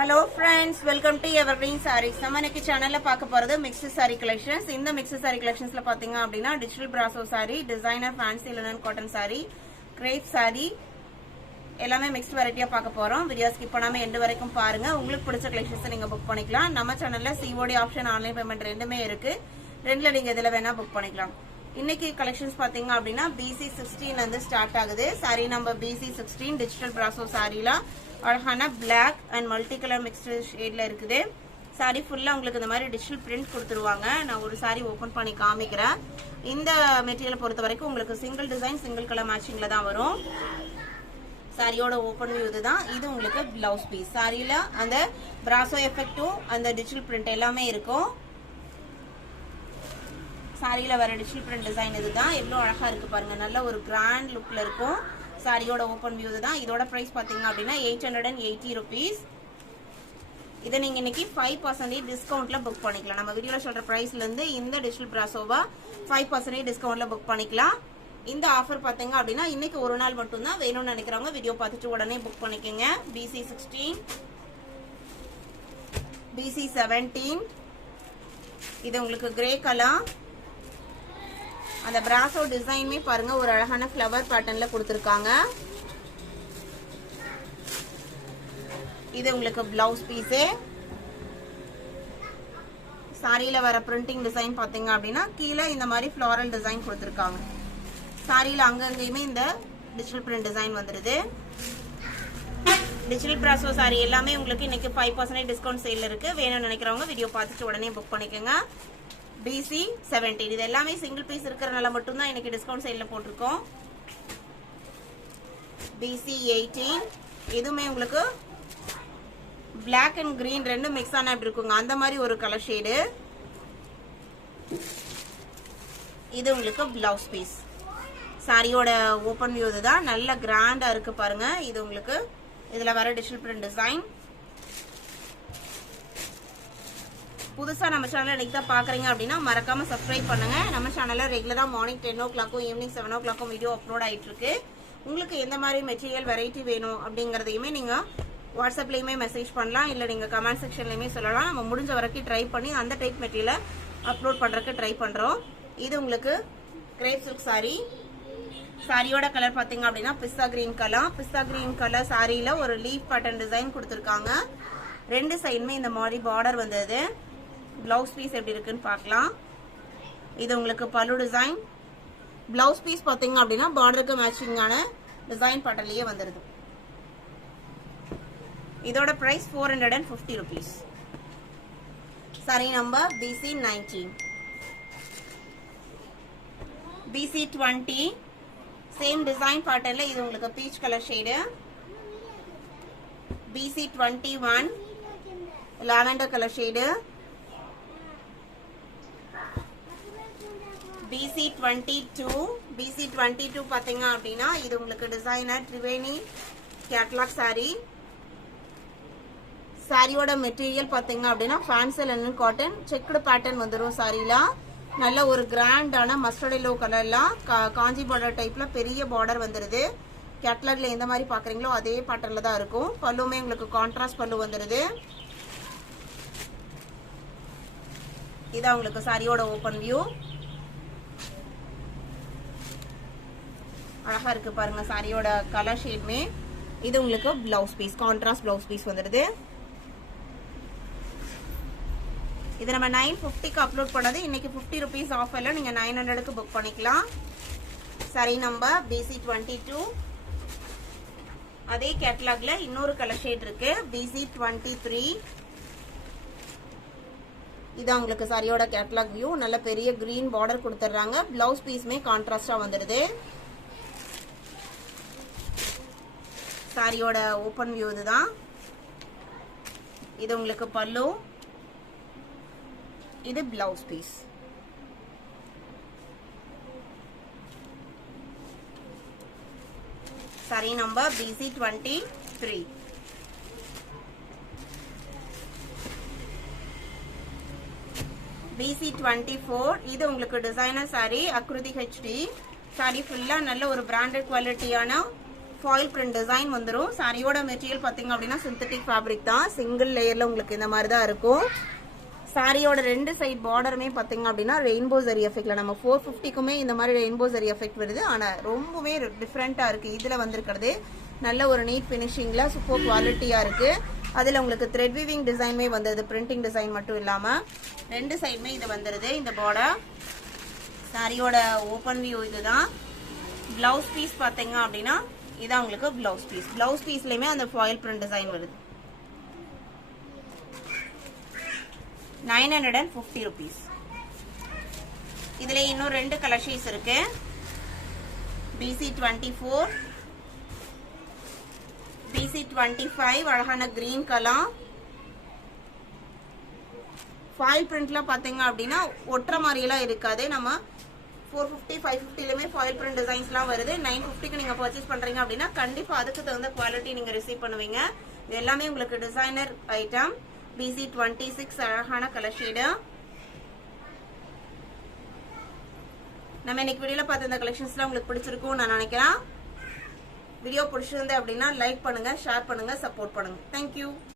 Hello friends, welcome to Evergreen Sarees. நம்ம இன்னைக்கு சேனல்ல பார்க்க போறது mixed saree collections. இந்த mixed saree collectionsல பாத்தீங்க அப்படினா digital brasso saree, designer fancy linen cotton saree, crepe saree எல்லாமே mixed variety பார்க்க போறோம். வீடியோ ஸ்கிப் பண்ணாம எண்ட் வரைக்கும் பாருங்க. உங்களுக்கு பிடிச்ச collections நீங்க புக் பண்ணிக்கலாம். நம்ம சேனல்ல COD ஆப்ஷன் ஆன்லைன் பேமெண்ட் ரெண்டுமே இருக்கு. ரெண்டுல நீங்க எதுல வேணா புக் பண்ணிக்கலாம். இன்னைக்கு collections பாத்தீங்க அப்படினா BC16 ல இருந்து ஸ்டார்ட் ஆகுது. saree number BC16 digital brasso saree-ல அழகான black and multi color mixed shade ல இருக்குது. saree ஃபுல்லா உங்களுக்கு இந்த மாதிரி டிஜிட்டல் print கொடுத்துருவாங்க. நான் ஒரு saree ஓபன் பண்ணி காமிக்கிறேன். இந்த மெட்டீரியல் பொறுத்த வரைக்கும் உங்களுக்கு சிங்கிள் டிசைன் சிங்கிள் கலர் மேட்சிங்ல தான் வரும். சாரியோட ஓபன் வியூ இதுதான். இது உங்களுக்கு பிளவுஸ் பீஸ். சாரியில அந்த பிராசோ எஃபெக்டும் அந்த டிஜிட்டல் பிரிண்ட் எல்லாமே இருக்கும். சாரியில வர டிஜிட்டல் பிரிண்ட் டிசைன் இதுதான். எவ்வளவு அழகா இருக்கு பாருங்க. நல்ல ஒரு கிராண்ட் லுக்ல இருக்கும். சாரியோட ஓபன் வியூ இதுதான். இதோட பிரைஸ் பாத்தீங்க அப்படின்னா 880 rupees. இதை நீங்க இன்னைக்கு 5% டிஸ்கவுண்ட்ல புக் பண்ணிக்கலாம். நம்ம வீடியோல சொல்ற பிரைஸ்ல இருந்து இந்த டிஜிட்டல் பிராசோவா 5% டிஸ்கவுண்ட்ல புக் பண்ணிக்கலாம். இந்த ஆஃபர் பாத்தீங்க அப்படின்னா இன்னைக்கு ஒரு நாள் மட்டும் தான். வேணும்னு நினைக்கிறவங்க வீடியோ பார்த்துட்டு உடனே புக் பண்ணிக்கங்க. BC16, BC17 இது உங்களுக்கு கிரே கலர். அந்த பிராசோ டிசைனுமே பாருங்க ஒரு அழகான ஃப்ளவர் பேட்டர்ன்ல கொடுத்திருக்காங்க. இது உங்களுக்கு பிளவுஸ் பீஸ். சாரியில வர பிரிண்டிங் டிசைன் பாத்தீங்க அப்படின்னா கீழே இந்த மாதிரி ஃப்ளோரல் டிசைன் கொடுத்திருக்காங்க. சாரியில அங்கங்கேயுமே இந்த டிஜிட்டல் பிரிண்ட் டிசைன் வந்துருது. டிஜிட்டல் பிராசோ சாரி எல்லாமே உங்களுக்கு இன்னைக்கு 5% டிஸ்கவுண்ட் சேல் இருக்கு. வேணும்னு நினைக்கிறவங்க வீடியோ பார்த்துட்டு உடனே புக் பண்ணிக்கோங்க. BC17 இது எல்லாமே சிங்கிள் பீஸ் இருக்கிறனால மட்டும்தான் இன்னைக்கு டிஸ்கவுண்ட் சேல்ல போட்டிருக்கோம். BC18 இதுவுமே உங்களுக்கு பிளாக் அண்ட் கிரீன் ரெண்டும் மிக்ஸ் ஆன அப்படி இருக்குங்க. அந்த மாதிரி ஒரு கலர் ஷேடு. இது உங்களுக்கு பிளவுஸ் பீஸ். சாரியோட ஓபன் வியூ இதுதான். நல்ல கிராண்டா இருக்கு பாருங்க. இது உங்களுக்கு இதுல வர டிஜிட்டல் பிரிண்ட் டிசைன். புதுசா நம்ம சேனல் இன்னைக்கு தான் பாக்குறீங்க அப்படின்னா மறக்காம சப்ஸ்கிரைப் பண்ணுங்க. நம்ம சேனல்ல ரெகுலரா morning 10 o'clock evening 7 o'clock video upload ஆயிட்டு இருக்கு. உங்களுக்கு எந்த மாதிரி மெட்டீரியல் வெரைட்டி வேணும் அப்படிங்கறதையுமே நீங்க வாட்ஸ்அப்லயுமே மெசேஜ் பண்ணலாம். இல்ல நீங்க கமெண்ட் செக்ஷன்லயுமே சொல்லலாம். நம்ம முடிஞ்ச வரைக்கும் ட்ரை பண்ணி அந்த டைப் மெட்டீரியலை அப்லோட் பண்றதுக்கு ட்ரை பண்றோம். இது உங்களுக்கு கிரேப் சில்க் சாரி. சாரியோட கலர் பாத்தீங்க அப்படின்னா பிஸ்தா கிரீன் கலர். பிஸ்தா கிரீன் கலர் சாரியில ஒரு லீஃப் பேட்டர்ன் டிசைன் கொடுத்திருக்காங்க. ரெண்டு சைடுமே இந்த மாதிரி பார்டர் வந்தது. பிளவுஸ் பீஸ் எப்படி இருக்குன்னு பார்க்கலாம். இது உங்களுக்கு பல்லு டிசைன். பிளவுஸ் பீஸ் பாத்தீங்க அப்படின்னா பார்டருக்கு மேட்சிங்கான டிசைன் பேட்டர்ன்லயே வந்துருது. இதோட price 450 rupees. Sari number BC19. BC20 same design பேட்டர்ன்ல இது உங்களுக்கு peach colour shade. BC21 lavender colour shade. BC22 பாத்தீங்க அப்படின்னா இது உங்களுக்கு டிசைனர் ட்ரிவேணி கேட்லாக் சாரி. சாரியோட மெட்டீரியல் பாத்தீங்க அப்படின்னா fancy linen cotton checked pattern வந்துடும். சாரில நல்ல ஒரு கிராண்டான மஸ்டர்ட் எல்லோ கலர்ல காஞ்சி பார்டர் டைப்ல பெரிய பார்டர் வந்துருது. கேட்லாக்ல எந்த மாதிரி பாக்குறீங்களோ அதே பேட்டர்ன்ல தான் இருக்கும். பல்லுமே உங்களுக்கு கான்ட்ராஸ்ட் பல்லு வந்துருது. இதான் உங்களுக்கு சாரியோட ஓபன் வியூ. அழகா இருக்கு பாருங்க சாரியோட கலர் ஷேட்மே. இது உங்களுக்கு blouse piece, contrast blouse piece வந்துருது. இது நம்ம 950க்கு அப்லோட் பண்ணது. இன்னைக்கு 50 rupees ஆஃபர்ல நீங்க 900க்கு புக் பண்ணிக்கலாம். Sorry number BC22. அதே கேட்டலாக்ல இன்னொரு கலர் ஷேட் இருக்கு. BC23. இது உங்களுக்கு சாரியோட கேட்டலாக் வியூ. நல்ல பெரிய கிரீன் பார்டர் கொடுத்துறாங்க. பிளவுஸ் பீஸ்மே கான்ட்ராஸ்டா வந்துருது. சாரியோட ஓபன் வியூ இதுதான். இது உங்களுக்கு பல்லு. இது blouse piece. Sorry number BC23. BC24 இது உங்களுக்கு designer sorry Akruti HD. Sorry ஃபுல்லா நல்ல ஒரு பிராண்டட் குவாலிட்டியான ஃபாயில் பிரிண்ட் டிசைன் வந்துடும். சாரியோட மெட்டீரியல் பாத்தீங்க அப்படின்னா சிந்தட்டிக் ஃபேப்ரிக் தான். சிங்கிள் லேயர்ல உங்களுக்கு இந்த மாதிரி தான் இருக்கும். சாரியோட ரெண்டு சைட் பார்டருமே பாத்தீங்க அப்படின்னா ரெயின்போ ஜரி எஃபெக்ட்ல நம்ம 450க்குமே இந்த மாதிரி ரெயின்போ ஜரி எஃபெக்ட் வருது. ஆனா ரொம்பவே டிஃப்ரெண்டா இருக்கு. இதுல வந்திருக்கிறது நல்ல ஒரு நீட் பினிஷிங்ல சூப்பர் குவாலிட்டியா இருக்கு. அதுல உங்களுக்கு த்ரெட் வீவிங் டிசைனுமே வந்தது. பிரிண்டிங் டிசைன் மட்டும் இல்லாம ரெண்டு சைடுமே இது வந்துருது. இந்த பார்டர் சாரியோட ஓபன் வியூ இதுதான். பிளவுஸ் பீஸ் பாத்தீங்க அப்படின்னா இதான் உங்களுக்கு பிளவுஸ் பீஸ். பிளவுஸ் பீஸ்லயுமே அந்த ஃபாயில் பிரிண்ட் டிசைன் வருது. 950 rupees. இதுல இன்னும் ரெண்டு கலர் ஷேட்ஸ் இருக்கு. BC24, BC25 அழகான கிரீன் கலர். ஃபாயில் பிரிண்ட்ல பாத்தீங்க அப்படின்னா ஒற்ற மாதிரி எல்லாம் இருக்காது. நம்ம 450 550லயுமே ஃபாயில் பிரிண்ட் டிசைன்ஸ்லாம் வருது. 950க்கு நீங்க பர்ச்சேஸ் பண்றீங்க அப்படின்னா கண்டிப்பா அதுக்கு தகுந்த குவாலிட்டி நீங்க ரிசீவ் பண்ணுவீங்க. இது எல்லாமே உங்களுக்கு டிசைனர் ஐட்டம். BC26 அழகான கலர் ஷேடு. நம்ம இன்னைக்கு வீடியோல பார்த்த இந்த கலெக்ஷன்ஸ்லாம் உங்களுக்கு பிடிச்சிருக்கும் நான் நினைக்கிறேன். வீடியோ பிடிச்சிருந்து அப்படின்னா லைக் பண்ணுங்க, ஷேர் பண்ணுங்க, சப்போர்ட் பண்ணுங்க. தேங்க்யூ.